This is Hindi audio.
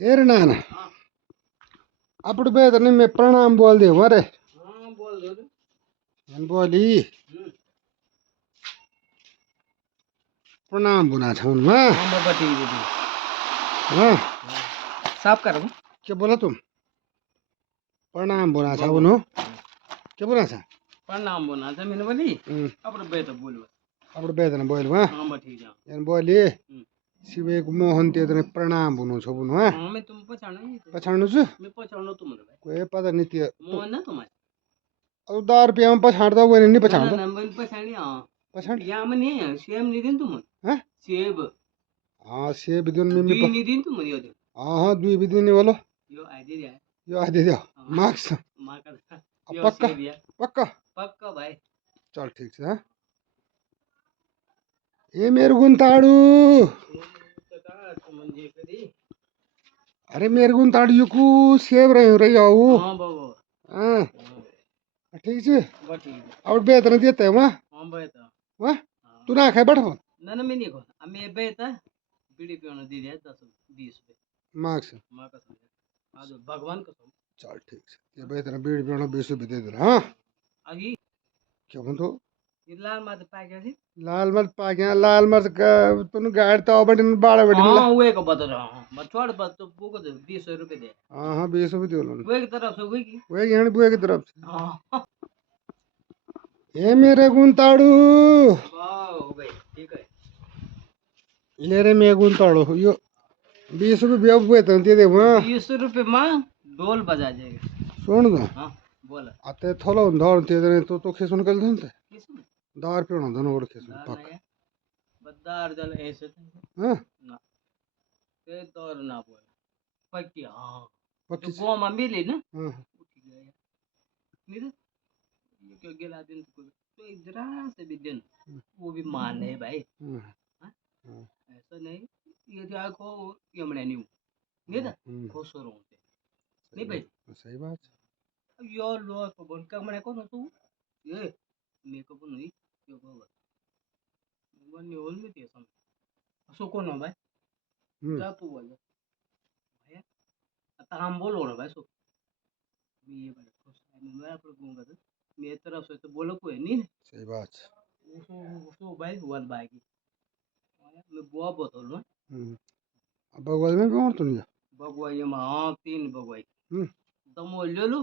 ए रे नाना అప్పుడు బేదని మే प्रणाम बोल दे वरे हाँ बोल दो हम बोली प्रणाम बुना छौन में हाँ बाबा ठीक है हाँ साफ करो क्या बोला तुम प्रणाम बुना बाबा छौन हो क्या बोला था प्रणाम बोला था मैंने बोली अब बेटा बोल అప్పుడు బేదన बोल वा हाँ बा ठीक है एन बोली शिवे को मोहन ते तने प्रणाम बुनु छ बुनु हाँ हाँ मैं तुम पहचानो ही पछाड्नु छु मैं पहचानो तुम भाई कोही पता नि त्यो मोहन ना तुम्हारे अब 10 रुपैयाँमा पछाड्दा भने नि ना पछाड्दा ना मैं पहचानी हाँ पछाड यहाँ में नहीं है सेब नहीं दिन तुम हाँ सेब हाँ सेब दिन में दुई नहीं दिन तुम यो दिन हाँ दुई बिदिने बोलो यो आइदे दिया यो आदि दियो मार्क्स माँ का अब यो पक्का सेब दिया पक्का पक्का भाई चल ठीक छ हाँ ए मेरो गुन्ताडु अरे मेरो गुन्ताडु यो कु सेब रह्यो रे आऊ हाँ बाबा हाँ ठीक छ बा ठीक है अब बेतन देते हैं वहाँ हाँ बेटा वहाँ तू ना खाए बैठ फोन ना ना मैं नहीं खा मैं बेटा बीड़ी पियोना दे दिया 10-20 रुपए मार्क्स माँ का समझ आज भगवान का समझ चल ठीक छ ये बेतन बीड़ी पिउन 20 रुपैयाँ दे देना हाँ अभी क्या भन्थ्यो ये लाल माता पाए गया थी लाल मर्च पाक्या लाल मर्च का तुन गाडी त अबडी बाडा बडी हाँ वो एक बता रहा हूँ मैं छोड़ बात तो वो को 20 रुपए दे हाँ हाँ 20 रुपये दियो लन वो की तरफ से वो की वे यहाँ बुए की तरफ से हाँ ए मेरे गुन्ताडु वाह भाई ठीक है ले रे मेरे गुन्ताडु यो 20 रुपये बिया बुए त दे दे वहाँ 20 रुपए माँ ढोल बजा जाएगा सुन त हाँ बोला अते थोलो धर ते तो खेसुन कल थन त किसमें दार पिउन धन ओड खेसुन पक बद्दार जल ऐसे हाँ ना ते दौर ना बोल पक्की हाँ पक्की तो गो में मिली ना हाँ उठ गया नहीं तो ये क्यों गिला दिन तो इधर से भी दिन वो भी मान है भाई हाँ ऐसा नहीं ये क्या को ये मने नहीं था खुश हो रहा नहीं भाई सही बात अब यो लो तो बोल का मने को ना तू ये मेकअप नहीं यो को वो नहीं होल में ते सम सो को ना भाई जा तू बोल भाई आता हम बोलो ना भाई सो ये भाई खुश मैं आप लोगों का मेरी तरफ से तो बोलो कोई नहीं सही बात उसो भाई वन भाई की मैं बुआ बोतल में अब बगल में भी और तो नहीं बगवाई में हाँ 3 बगवाई दमो ले लो